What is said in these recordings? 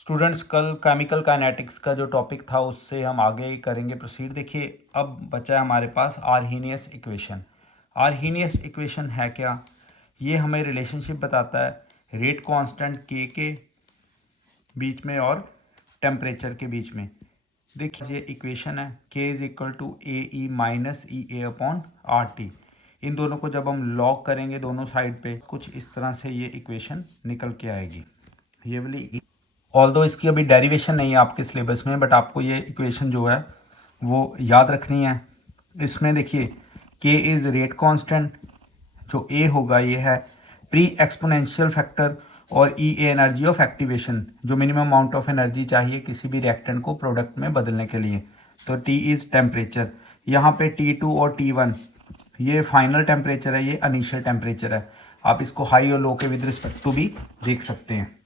Students, कल chemical kinetics का जो टॉपिक था उससे हम आगे करेंगे प्रोसीड। देखिए, अब बचा है हमारे पास आर्हीनियस इक्वेशन। आर्हीनियस इक्वेशन है क्या? ये हमें रिलेशनशिप बताता है रेट कांस्टेंट के बीच में और टेम्परेचर के बीच में। देखिए, ये इक्वेशन है K is equal to A E minus E A upon R T. इन दोनों को जब हम लॉग करेंगे दोनों साइड पे, कुछ इस तरह से ये इक्वेशन निकल के आएगी। ये वाली ऑल्दो इसकी अभी डेरिवेशन नहीं है आपके सिलेबस में, बट आपको ये इक्वेशन जो है वो याद रखनी है। इसमें देखिए, के इज़ रेट कांस्टेंट, जो ए होगा ये है प्री एक्सपोनेंशियल फैक्टर, और ई ए एनर्जी ऑफ एक्टिवेशन, जो मिनिमम अमाउंट ऑफ एनर्जी चाहिए किसी भी रिएक्टेंट को प्रोडक्ट में बदलने के लिए। तो टी इज़ टेम्परेचर, यहाँ पे T2 और T1 ये फाइनल टेम्परेचर है, ये इनिशियल टेम्परेचर है। आप इसको हाई और लो के विद रिस्पेक्ट टू भी देख सकते हैं।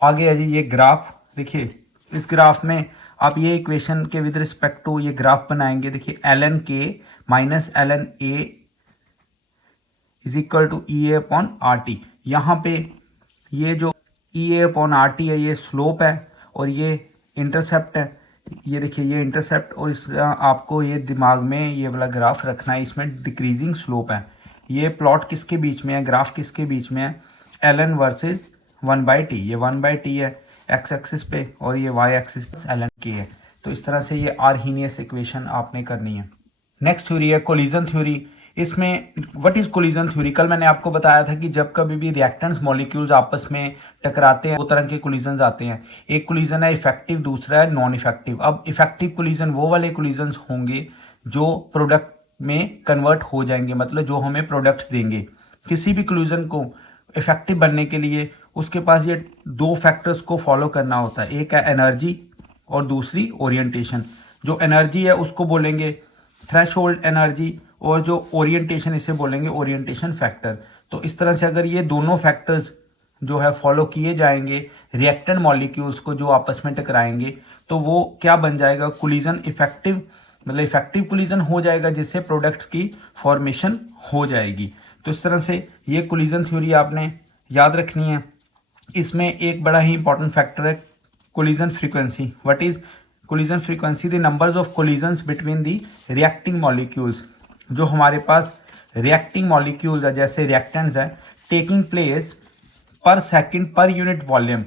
आगे है जी ये ग्राफ। देखिए, इस ग्राफ में आप ये इक्वेशन के विद रिस्पेक्ट टू ये ग्राफ बनाएंगे। देखिए, ln k minus ln a is equal to E A upon R T. यहाँ पे ये जो E A upon R T है ये स्लोप है और ये इंटरसेप्ट है। ये देखिए, ये इंटरसेप्ट, और इस आपको ये दिमाग में ये वाला ग्राफ रखना है, इसमें डिक्रीजिंग स्लोप है। ये प्लॉट किसके बीच में है, ग्राफ किसके बीच में है? ln versus 1/t। ये 1/t है एक्स एक्सिस पे और ये वाई एक्सिस पे ln k है। तो इस तरह से ये आर्हीनियस इक्वेशन आपने करनी है। नेक्स्ट थ्योरी है कोलिजन थ्योरी। इसमें व्हाट इज कोलिजन थ्योरी? कल मैंने आपको बताया था कि जब कभी भी रिएक्टेंट्स मॉलिक्यूल्स आपस में टकराते हैं, दो तरह के कोलिजन्स आते हैं। एक कोलिजन है इफेक्टिव, दूसरा है नॉन इफेक्टिव। अब इफेक्टिव कोलिजन वो वाले कोलिजन्स होंगे जो प्रोडक्ट में कन्वर्ट हो जाएंगे, मतलब जो हमें प्रोडक्ट्स देंगे। किसी भी कोलिजन को इफेक्टिव बनने के लिए उसके पास ये दो फैक्टर्स को फॉलो करना होता है। एक है एनर्जी और दूसरी ओरिएंटेशन। जो एनर्जी है उसको बोलेंगे थ्रेशोल्ड एनर्जी, और जो ओरिएंटेशन इसे बोलेंगे ओरिएंटेशन फैक्टर। तो इस तरह से अगर ये दोनों फैक्टर्स जो है फॉलो किए जाएंगे रिएक्टेंट मॉलिक्यूल्स को जो आपस में टकराएंगे, तो वो क्या बन जाएगा? कोलिजन इफेक्टिव, मतलब इफेक्टिव कोलिजन हो जाएगा जिससे प्रोडक्ट्स की फॉर्मेशन हो जाएगी। तो इस तरह से ये कोलिजन थ्योरी आपने याद रखनी है। इसमें एक बड़ा ही इंपॉर्टेंट फैक्टर है collision frequency. What is collision frequency? The numbers of collisions between the reacting molecules. जो हमारे पास रिएक्टिंग मॉलिक्यूल्स है, जैसे रिएक्टेंट्स है, टेकिंग प्लेस पर सेकंड पर यूनिट वॉल्यूम।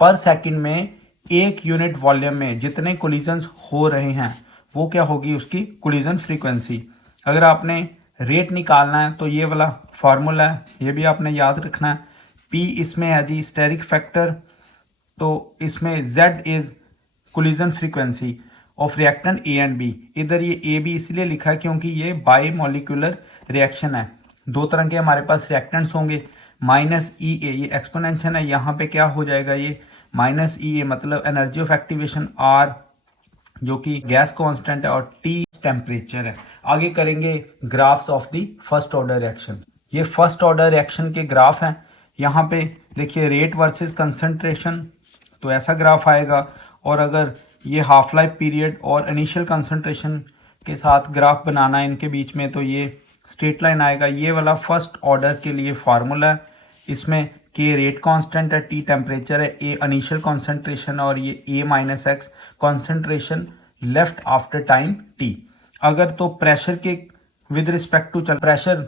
पर सेकंड में एक यूनिट वॉल्यूम में जितने कोलिजन्स हो रहे हैं वो क्या होगी? उसकी कोलिजन फ्रीक्वेंसी। अगर आपने रेट निकालना है तो ये वाला फार्मूला है, ये भी आपने याद रखना है। P इसमें है जी स्टेरिक फैक्टर, तो इसमें Z is collision frequency of reactant A and B। इधर ये A B इसलिए लिखा है क्योंकि ये बाई मॉलिक्यूलर रिएक्शन है। दो तरह के हमारे पास रिएक्टेंट्स होंगे। माइनस ई ए ये एक्सपोनेंशियल है, यहाँ पे क्या हो जाएगा? ये माइनस ई ए मतलब एनर्जी ऑफ एक्टिवेशन R जो कि गैस कांस्टेंट है, और T टेम्परेचर है। आगे करेंगे graphs of the first order reaction. ये फर्स्ट ऑर्डर रिएक्शन के ग्राफ हैं। यहाँ पे देखिए रेट वर्सेस कंसंट्रेशन, तो ऐसा ग्राफ आएगा। और अगर ये हाफ लाइफ पीरियड और इनिशियल कंसंट्रेशन के साथ ग्राफ बनाना है इनके बीच में, तो ये स्ट्रेट लाइन आएगा। ये वाला फर्स्ट ऑर्डर के लिए फार्मूला है। इसमें के रेट कांस्टेंट है, टी टेम्परेचर है, ए इनिशियल कॉन्सेंट्रेशन, और ये A minus X concentration left after time T. अगर तो pressure K with respect to pressure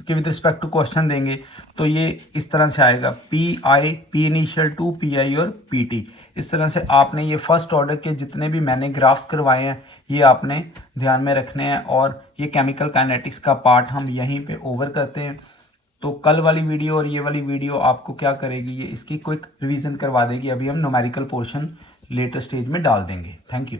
K with respect to question देंगे तो ये इस तरह से आएगा P I, P initial to P I और पी टी। इस तरह से आपने ये फर्स्ट ऑर्डर के जितने भी मैंने ग्राफ्स करवाए हैं ये आपने ध्यान में रखने हैं। और ये केमिकल काइनेटिक्स का पार्ट हम यहीं पे ओवर करते हैं। तो कल वाली वीडियो और ये वाली वीडियो आपको क्या करेगी? ये इसकी क्विक रिवीजन करवा देगी। अभी हम न्यूमेरिकल पोर्शन लेटर स्टेज में डाल देंगे। Thank you.